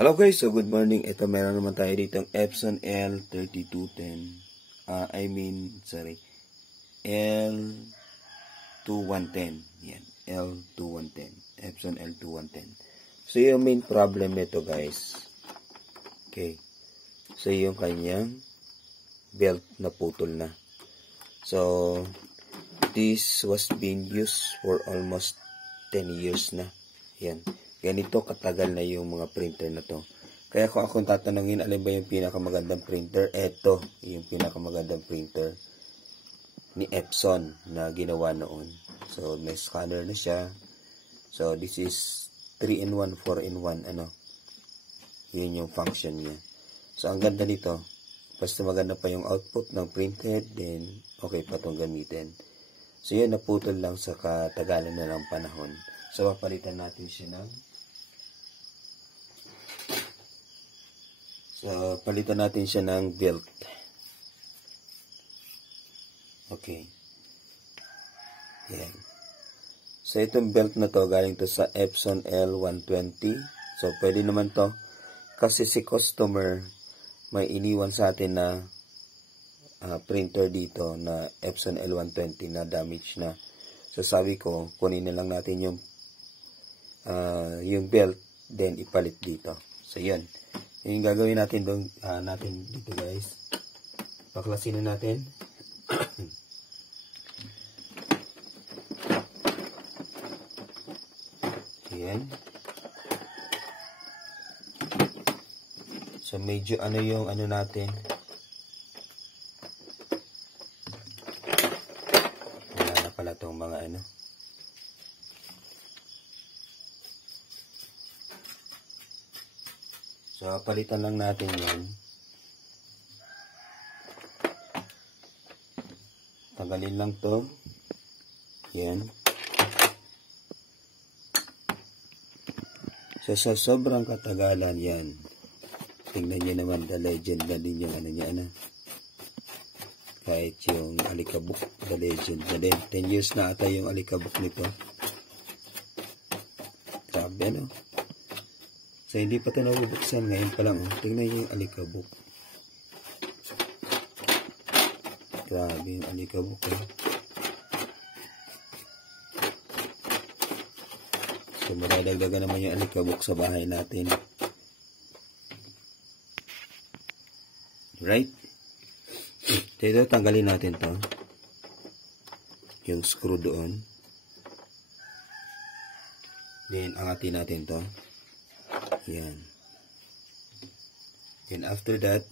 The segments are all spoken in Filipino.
Hello guys, so good morning. Ito meron naman tayo dito ang Epson L3210. L2110. Yan, L2110. Epson L2110. So yung main problem nito guys. Okay. So yung kanyang belt na putol na. So this was being used for almost 10 years na. Yan. Ganito katagal na yung mga printer na to. Kaya kung akong tatanungin, alin ba yung pinakamagandang printer? Ito, yung pinakamagandang printer ni Epson na ginawa noon. So, may scanner na siya. So, this is 3-in-1, 4-in-1, Yun yung function niya. So, ang ganda nito. Basta maganda pa yung output ng printhead, then okay pa itong gamitin. So, yun, naputol lang sa katagalan na lang panahon. So, papalitan natin siya ng palitan natin siya ng belt. Okay. Yan. So, itong belt na to, galing to sa Epson L120. So, pwede naman to. Kasi si customer, may iniwan sa atin na printer dito na Epson L120 na damage na. So, sabi ko, kunin na lang natin yung belt, then ipalit dito. So, yun. Yung gagawin natin doon, natin dito guys. Baklasin na natin. Ayan. So, medyo yung natin. Wala na pala itong mga So, palitan lang natin yan. Tagalin lang to. Yan. So, sa sobrang katagalan yan. Tingnan nyo naman, The Legend na din yung niya, Kahit yung alikabok, The Legend na din. 10 years na ata yung alikabok nito. Grabe, So, hindi pa ito nabubuksan. Ngayon pa lang, tingnan nyo yung alikabok. Grabe yung alikabok, So, maradagdagan naman yung alikabok sa bahay natin. Right? So, ito, tanggalin natin to. Yung screw doon. Then, angatin natin to. Yan. And after that,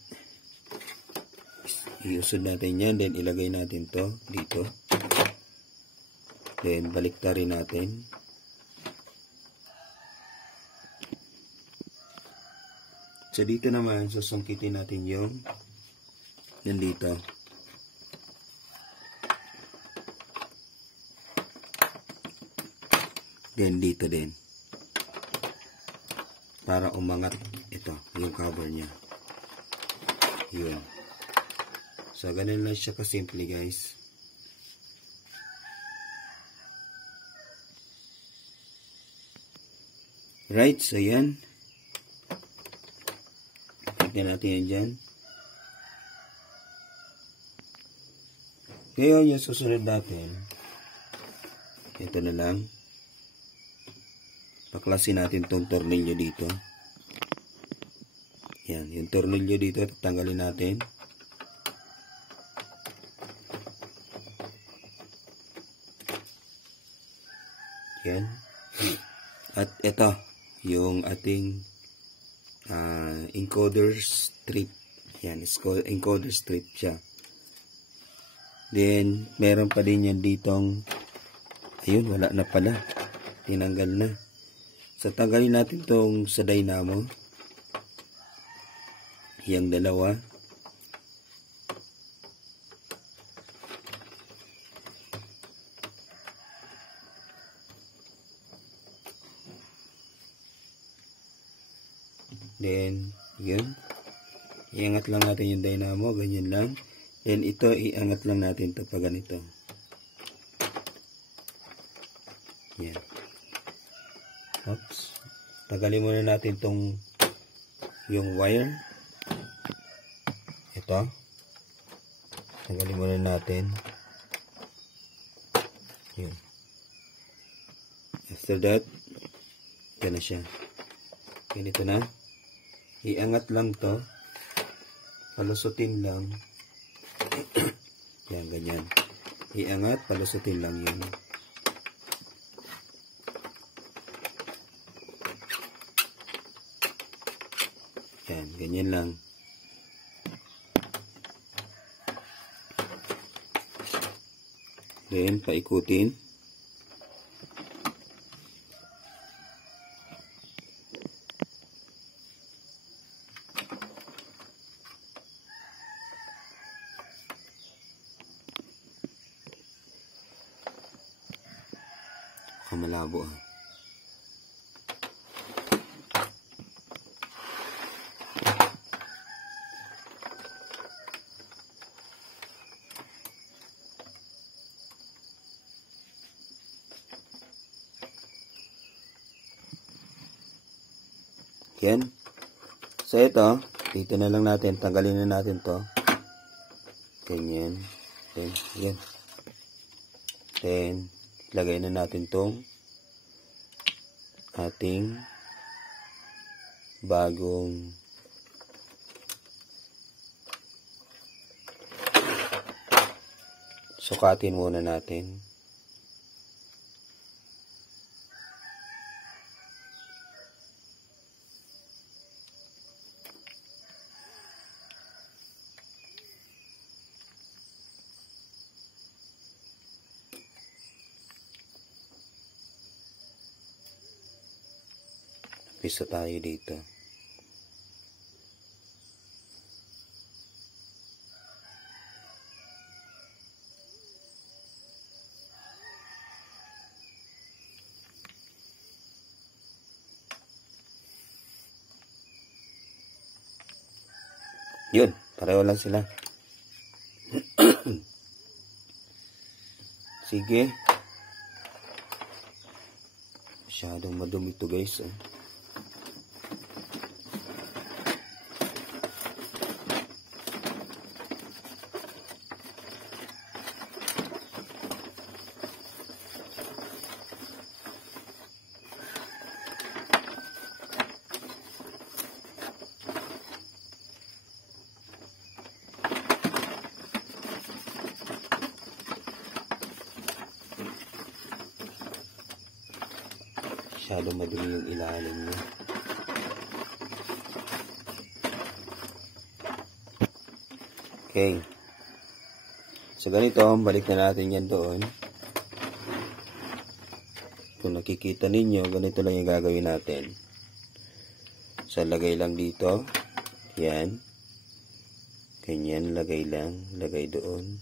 iusod natin yan. Then, ilagay natin to dito. Then, baliktarin natin. So, dito naman, susungkitin natin yung dito. Then, dito din. Para umangat ito, yung cover niya. Yun. So, ganun lang siya kasimple, guys. Right, so yan. Tignan natin yan dyan. Ngayon, yung susunod natin, ito na lang. Baklasin natin itong tornilyo dito. Yan, yung tornilyo dito, tatanggalin natin. Yan. At ito, yung ating encoder strip. Yan, encoder strip siya. Then, meron pa din yan ditong, ayun, wala na pala. Tinanggal na. So, tanggalin natin itong sa dynamo. Yung dalawa. Then, yun. Iangat lang natin yung dynamo. Ganyan lang. Then, ito, iangat lang natin ito pa ganito. Yan. Oops. Tagalin muna natin tong yung wire. Ito. Tanggalin muna natin. Yun. After that, ito na siya. Ganito na. Iangat lang to. Palusutin lang. Yan, ganyan. Iangat, palusutin lang yun. Yan, ganyan lang. Then, paikutin. Malabo ah. Yan. So ito, dito na lang natin, tanggalin na natin to. Ganyan. Then, yan. Then, lagay na natin tong ating bagong sukatin muna natin. Pisa tayo dito. Yun, pareho lang sila. Sige. Masyadong madumi ito guys. Masyadong madumi yung ilalim niya. Okay. So ganito, balik na natin yan doon. Kung nakikita ninyo, ganito lang yung gagawin natin. So lagay lang dito. Yan. Ganyan, lagay lang. Lagay doon.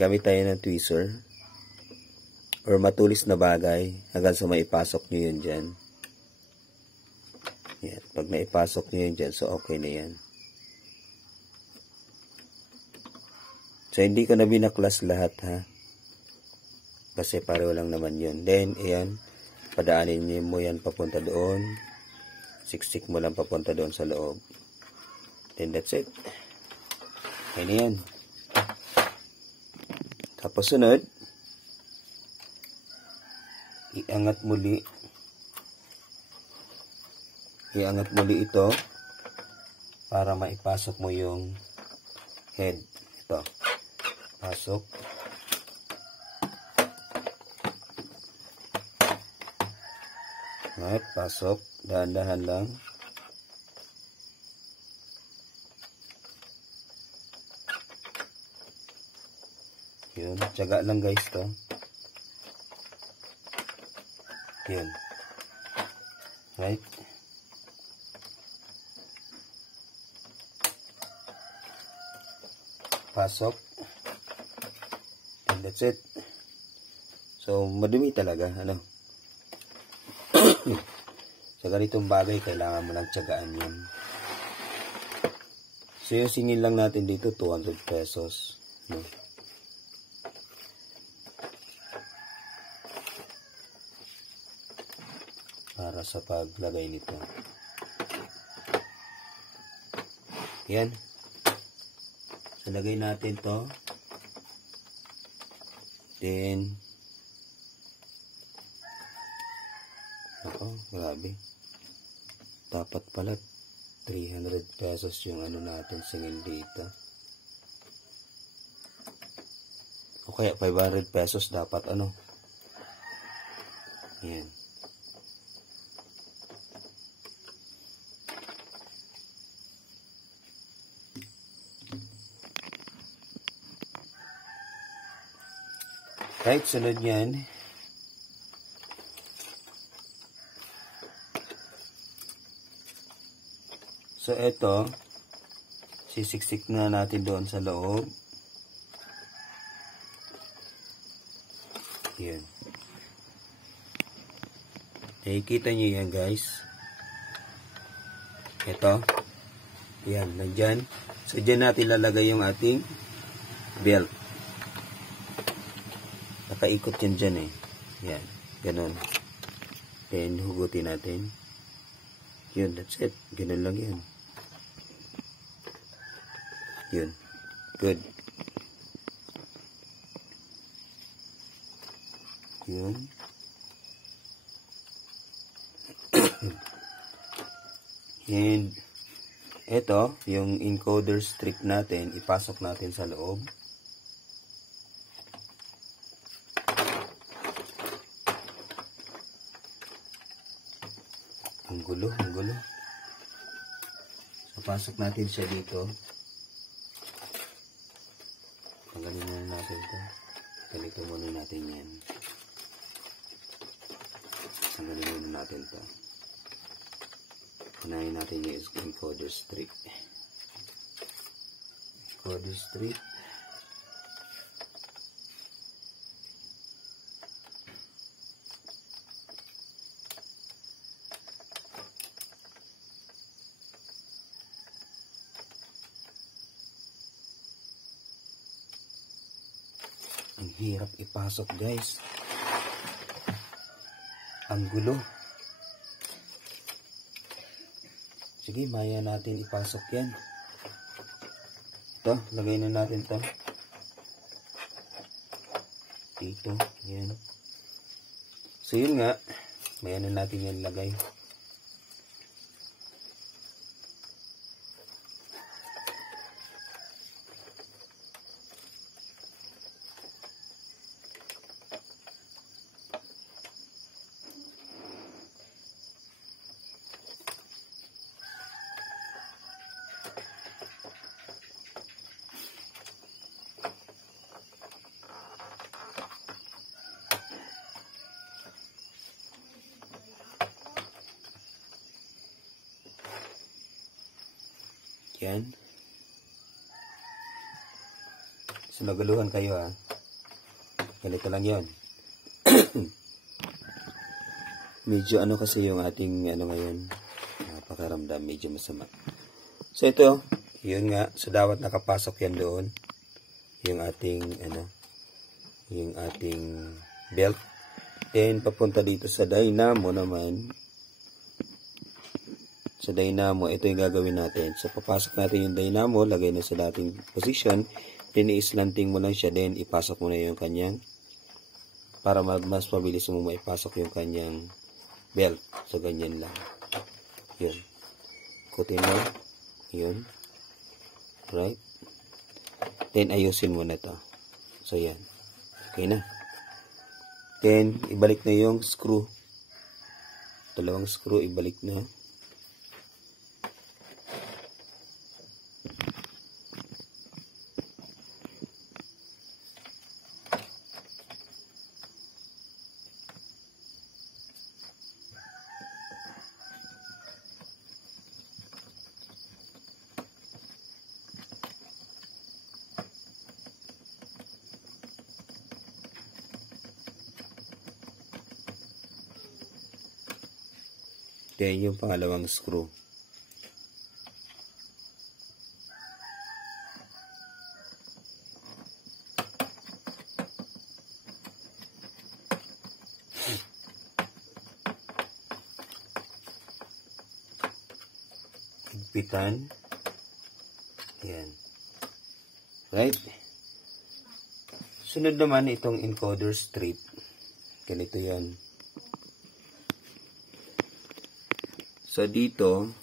Gamit tayo ng tweezer or matulis na bagay hanggang sa maipasok nyo yun dyan. Yan. Pag naipasok nyo yun dyan, so okay na yan. So hindi ko na binaklas lahat ha. Kasi pareho lang naman yun. Then, ayan, padaanin mo yan papunta doon. Siksik mo lang papunta doon sa loob. Then that's it. Okay na yan. Tapos sunod, iangat muli ito para maipasok mo yung head. Ito, pasok. Right, pasok. Dahan-dahan lang. Yun, tiyaga lang guys to. Yun. Right? Pasok. And that's it. So, madumi talaga. Ano? Sa ganitong bagay, kailangan mo lang tiyagaan yun. So, yung singil lang natin dito, 200 pesos. No? para sa paglagay nito. Yan. Ilagay natin to. Then, ako, grabe. Dapat pala 300 pesos yung ano natin singil dito. O kaya 500 pesos dapat ano. Yan. Right, sunod yan. So, ito, sisiksik na natin doon sa loob. Yan. Nakikita nyo yan, guys. Ito. Yan, nandyan. So, dyan natin lalagay yung ating belt. Nakaikot yan dyan eh. Yan. Ganon. Then, hugutin natin. Yun, that's it. Ganon lang yan. Yun. Good. Yun. And, ito, yung encoder strip natin, ipasok natin sa loob. Ang gulo, ang gulo. So, pasok natin siya dito. Tanggalin muna natin ito. Ganito muna natin yan. Tanggalin muna natin ito. Unahin natin yung encoder strip. Encoder strip. Ang hirap ipasok, guys. Ang gulo. Sige, maya natin ipasok yan. Ito, lagay na natin ito. Dito, yan. So, yun nga. Maya na natin yan lagay. Yan. So, naguluhan kayo ha. Ganito lang yon. Medyo ano kasi yung ating ano ngayon. Napakaramdam. Medyo masama. So, ito. Yun nga. So, dapat nakapasok yan doon. Yung ating ano. Yung ating belt. Then, papunta dito sa dynamo naman. Sa dynamo, ito yung gagawin natin. So, papasok natin yung dynamo, lagay na sa dating position, then i-slanting mo lang siya, then ipasok mo na yung kanyang, para mas mabilis mo maipasok yung kanyang belt. So, ganyan lang. Yun. Kutin mo. Yun. Right. Then, ayusin mo na to. So, yan. Okay na. Then, ibalik na yung screw. Dalawang screw, ibalik na. Then, yung pangalawang screw. higpitan. Yan. Right? Sunod naman itong encoder strip. Ganito yan. So, dito,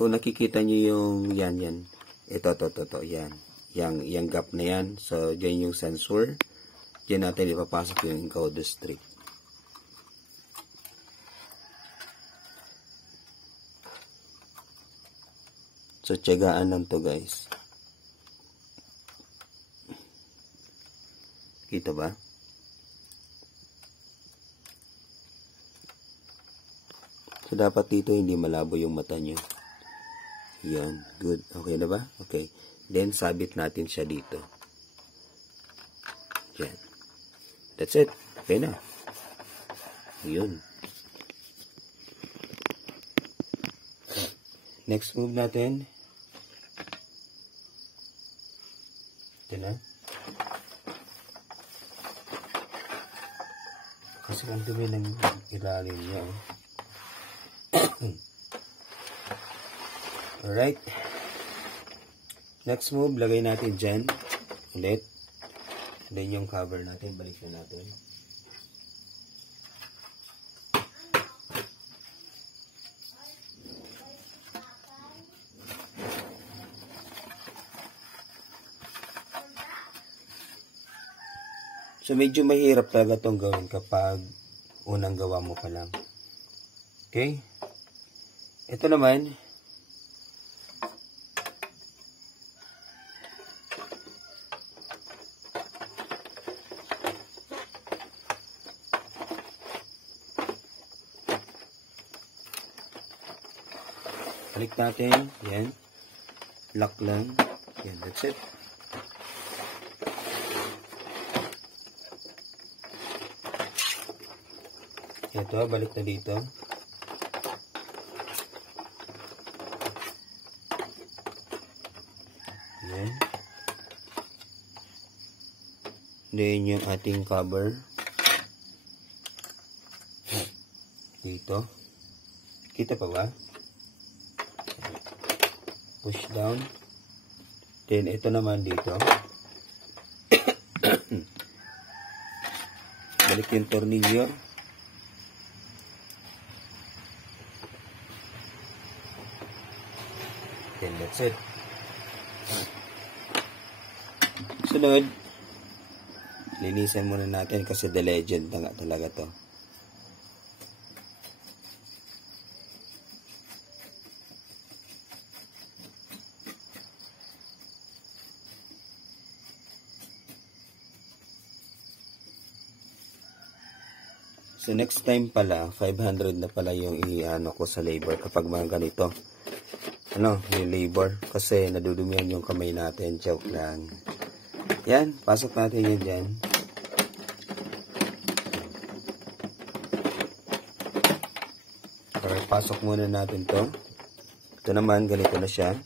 kung nakikita nyo yung yan. Ito, yan. Yung gap na yan. So, dyan yung sensor. Dyan natin ipapasok yung encoder strip. So, tiyagaan lang to guys. Kita ba? So, dapat dito hindi malabo yung mata nyo. Yan. Good. Okay na ba? Okay. Then, sabit natin siya dito. Yan. That's it. Okay na. Yun. Next move natin. Ito na. Kasi ang dumi ng ilalim niya. Alright. Next move, lagay natin dyan. Ulit. Then yung cover natin, balik na natin. So, medyo mahirap talaga itong gawin kapag unang gawa mo pa lang. Okay? Ito naman, balik natin. Yan. Lock lang. Yan, that's it. Ito, balik na dito. Yan. Then yung ating cover. Dito. Kita pa ba? Push down. Then ito naman dito. Balik yung tornilyo. Then that's it. Sunod, linisan muna natin kasi the legend na nga talaga to. So next time pala, 500 na pala yung i-ano ko sa labor kapag mga ganito. Ano, yung labor. Kasi nadudumihan yung kamay natin. Joke lang. Yan, pasok natin yan dyan. Okay, pasok muna natin to. Ito naman, ganito na siya.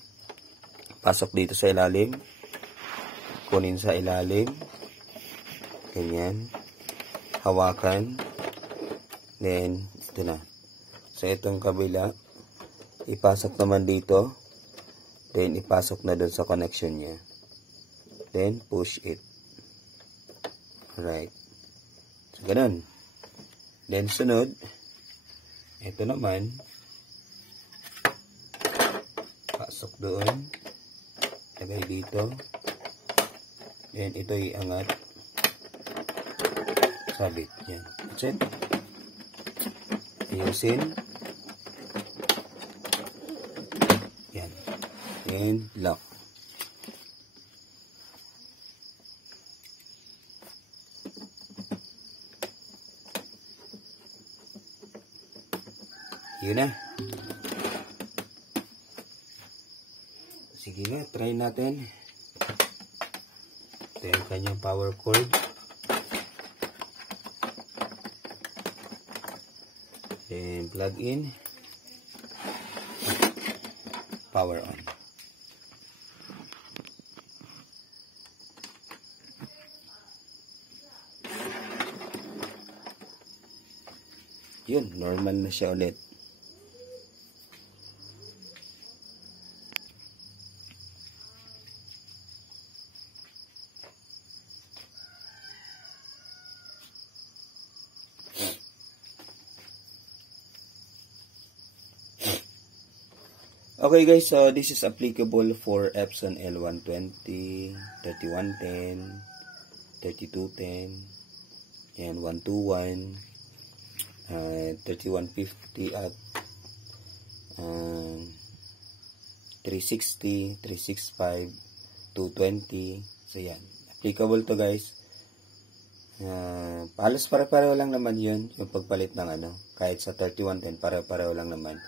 Pasok dito sa ilalim. Kunin sa ilalim. Ganyan. Hawakan. Then, ito na. So, itong kabila, ipasok naman dito. Then, ipasok na dun sa connection niya. Then, push it. Right. So, ganun. Then, sunod, ito naman, pasok doon. Lagay dito. Then, ito iangat. Sabit. Yan. That's it. Ayusin. Yan. And lock. Yun na. Sige nga, try natin. Ito yung kanyang power cord. Then plug in. Power on. Yun, normal na siya ulit. Okay guys, so this is applicable for Epson L120, 3110, 3210, and 121, 3150 at 360, 365, 220. So yan, applicable to guys. Halos pare-pareho lang naman yun, yung pagpalit ng ano, kahit sa 3110 pare-pareho lang naman.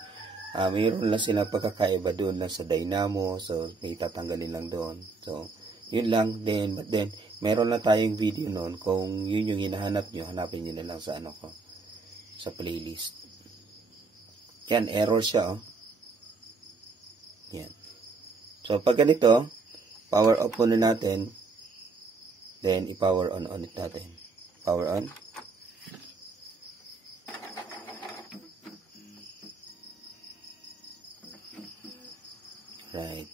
Mayroon lang sila pagkakaiba doon lang sa dynamo, so may tatanggalin lang doon. So yun lang. But then meron lang tayong video noon. Kung yun yung hinahanap nyo, hanapin nyo na lang sa ano ko, sa playlist. Yan, error siya oh. Yan. So pag ganito, power off muna natin, then i-power on ulit natin. Power on. Right.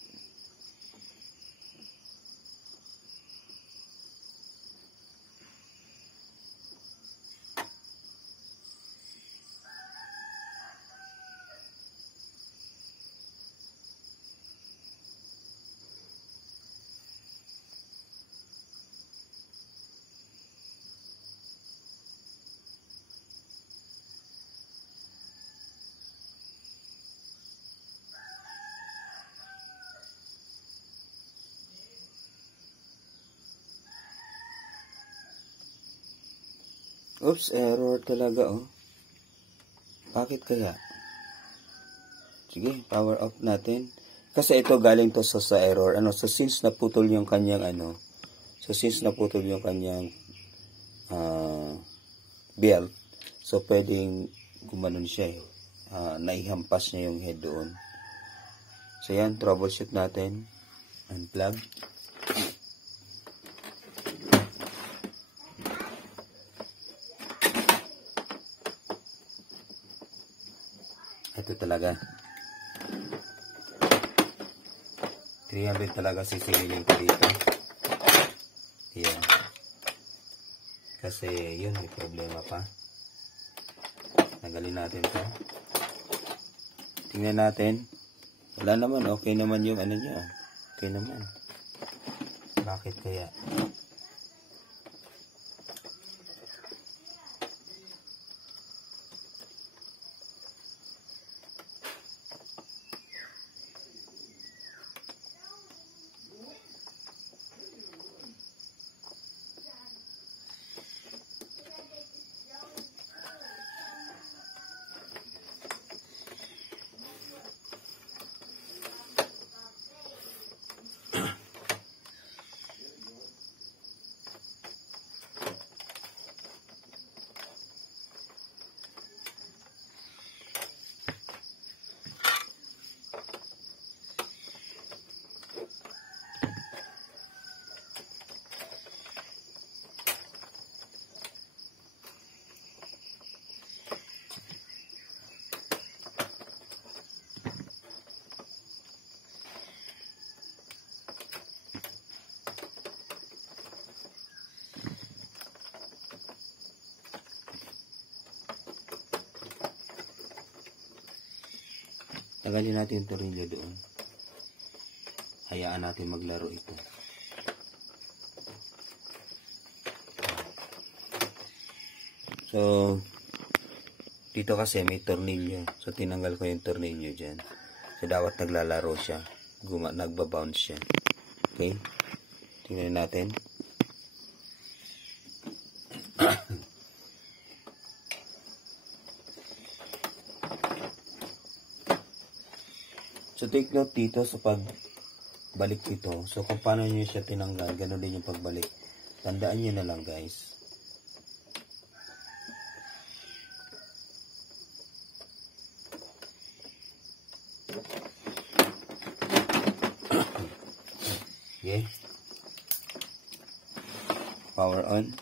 Oops, error talaga oh. Bakit kaya? Sige, power off natin. Kasi ito galing to sa error. Ano, so since naputol yung kanyang ano, belt, so pwedeng gumanon siya eh. Naihampas niya yung head doon. So yan, troubleshoot natin. Unplug. Ito talaga. 300 talaga sisingilin ko dito. Yan. Kasi yun, may problema pa. Tanggalin natin to. Tingnan natin. Wala naman. Okay naman yung ano niya. Okay naman. Bakit kaya? Tagalin natin yung tornilyo doon. Hayaan natin maglaro ito. So, dito kasi may tornilyo. So, tinanggal ko yung tornilyo dyan. So, dapat naglalaro siya. Nagbabounce siya. Okay? Tingnan natin. So, take note dito sa pagbalik ito. So, kung paano nyo siya tinanggal, ganoon din yung pagbalik. Tandaan nyo na lang, guys. Okay. Power on.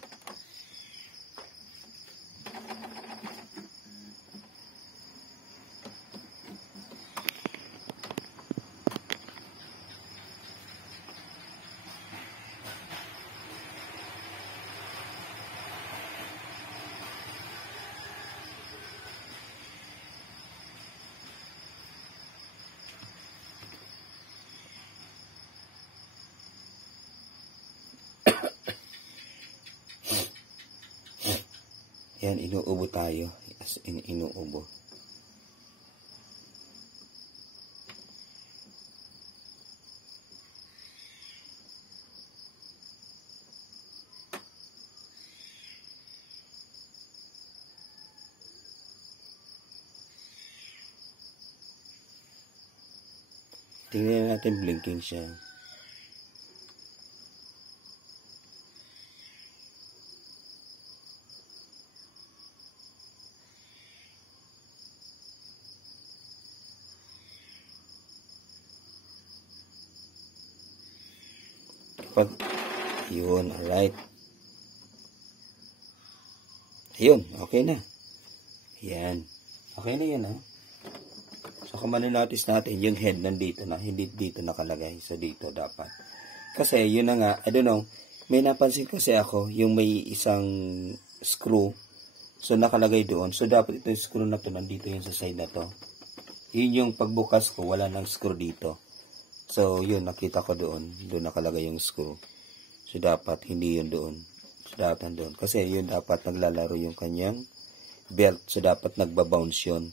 Yan, inuubo tayo. As in, inuubo. Tingnan natin, blinking siya. Yun, alright. Ayun, okay na. Yan. Okay na yan, ha. So, kung maninotice natin, yung head nandito na, hindi dito nakalagay. So, dito dapat. Kasi, yun na nga, I don't know, may napansin kasi ako, yung may isang screw, so, nakalagay doon. So, dapat itong screw na to, nandito yun sa side na to. Yun yung pagbukas ko, wala nang screw dito. So, yun, nakita ko doon. Doon nakalagay yung screw. So, dapat hindi yun doon. So, dapat doon. Kasi, yun dapat naglalaro yung kanyang belt. So, dapat nagbabounce yun.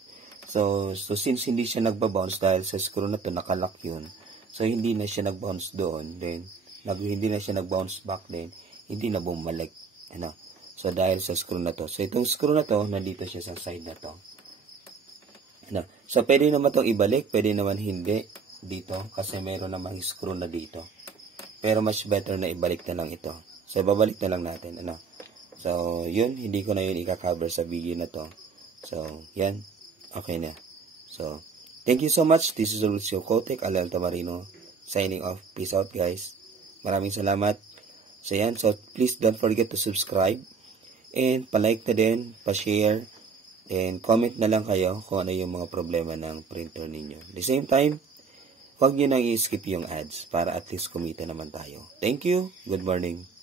So since hindi siya nagbabounce dahil sa screw na to, nakalock yun. So, hindi na siya nagbounce doon. Then, hindi na siya nagbounce back din. Hindi na bumalik. Ano? So, dahil sa screw na to. So, itong screw na to, nandito siya sa side na to. Ano? So, pwede naman itong ibalik. Pwede naman hindi dito. Kasi meron namang screw na dito. Pero mas better na ibalik na lang ito. So, babalik na lang natin. Ano? So, yun. Hindi ko na yun i-cover sa video na to. So, yan. Okay na. So, thank you so much. This is Lucio Kotek, Alel Tamarino, signing off. Peace out, guys. Maraming salamat. So, yan. So, please don't forget to subscribe. And, palike na din, pa-share. And, comment na lang kayo kung ano yung mga problema ng printer ninyo. At the same time, huwag nyo nang i-skip yung ads para at least kumita naman tayo. Thank you. Good morning.